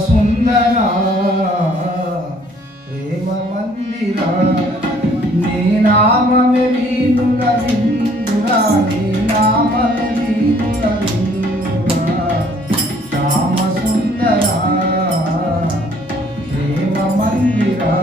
సుందరా ప్రేమ మందిరా నీ నామమే వీణుల విందురా నీ నామమే వీణుల విందురా శ్యామ సుందరా ప్రేమ మందిరా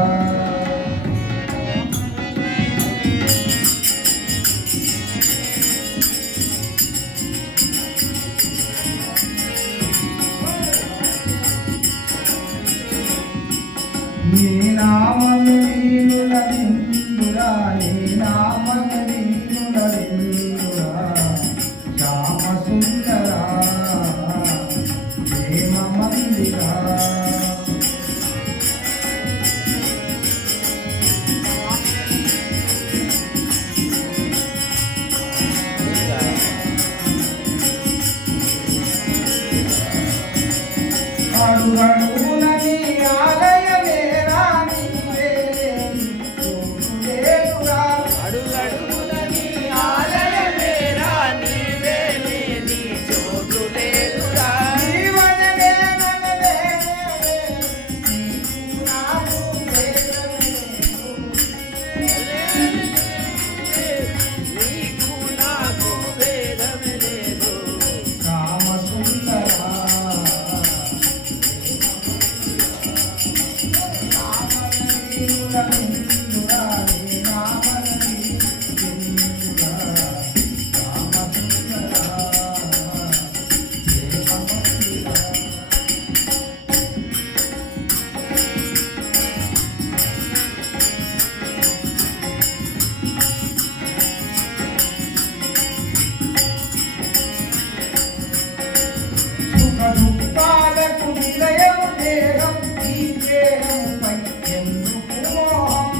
నీ నామమే వీణుల విందురా నీ నామమే వీణుల విందురా శ్యామ సుందరా ప్రేమ మందిరా అడుగడుగున నీ ఆలయమే రాని లేదురా అడుగడుగున నీ ఆలయమే రాని వేలే నీ చోటు లేదురా జీవనమే మనమే నీకు నాకు భేదమే నీకు నాకు భేదమే లేదు శ్యామ సుందరా దుఃఖాలకు నిలయం దేహం ఈ దేహంపై ఎందుకు మోహం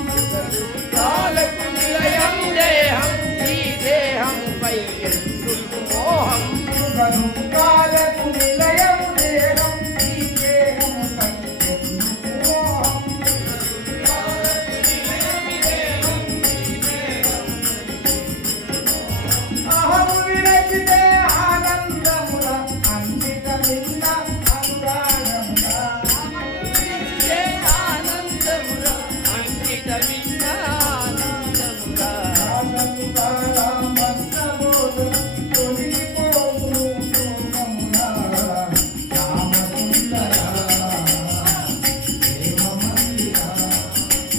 కాలకు నిలయం దేహం ఈ దేహంపై ఎందుకు మోహం దుఃఖాలకు నిలయం దేహం ఈ దేహంపై ఎందుకు మోహం అహం విరచితే ఆనందముల అంకిత నిన్న అనురాగముల ఏ ఆనందమురా అంకిత విన్న ఆనందమురా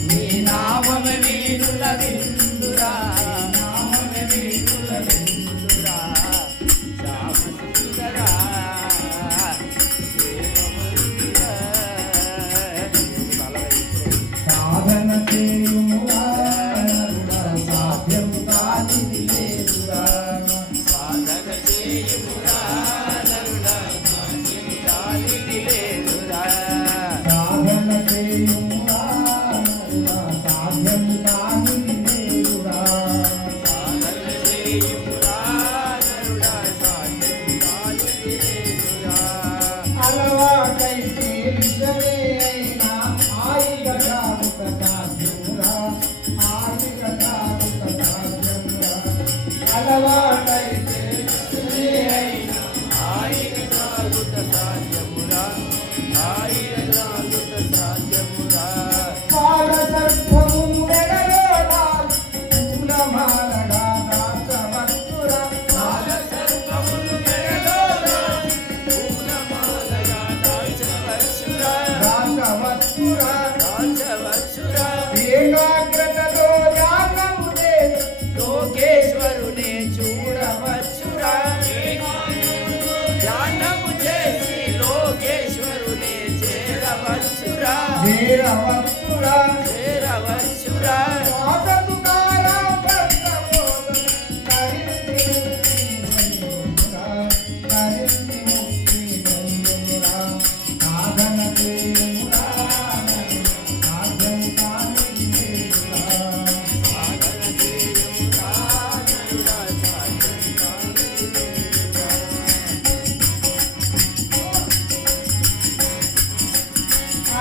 నీ నామమే వీణుల విందురా నామమే వీణుల విందురా శ్యామ సుందరా ప్రేమమందిరా. సాధన చేయుమురా సాధ్యము కానిది లేదురా సాధన చేయుమురా నరుడా సాధ్యం కానిది లేదురా సాధన చేయుమురా సాధ్యము కానిది లేదురా సాధన చేయుమురా నరుడా సాధ్యం కానిది లేదురా అలవాటైతే విషమే అయినా హాయిగా కాదుక సాధ్యమురా హాయిగా కాదుక సాధ్యమురా అలవాటైతే విషమే అయినా హాయిగా సాగుత సాధ్యమురా హాయిగా సాగుత సాధ్యమురా పాల సర్పము మెడలో లాలి పూలమాలగా దాచవచ్చురా పాల సర్పమును మెడలో దాచి పూలమాలగా దాచవచ్చురా దాచవచ్చురా దాచవచ్చురా ఏకాగ్రతతో ధ్యానము చేసి లోకేశ్వరునే చూడవచ్చురా ధ్యానము చేసి లోకేశ్వరునే చేరవచ్చురా చేరవచ్చురా చేరవచ్చురా స్వాసతుకారా బ్రహ్మబోధం కరింది ముక్తి బంధురా సాధన చేయురా సాధ్యం కానిది లేదురా సాధన చేయురా నరుడా సాధ్యం కానిది లేదురా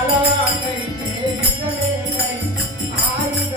అలవాటైతే విషమే ఆయుధ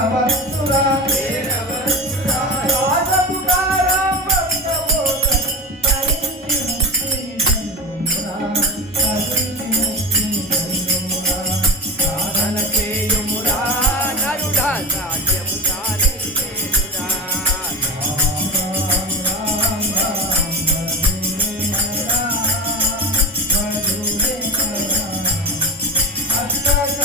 చేరవచ్చురా చేరవచ్చురా రాజపుకారా బంధమోద తరించి ముక్తి నందుమురా తరించి ముక్తి నందుమురా సాధన చేయుమురా నరుడా సాధ్యము కానిదేనురా అత్తగాయ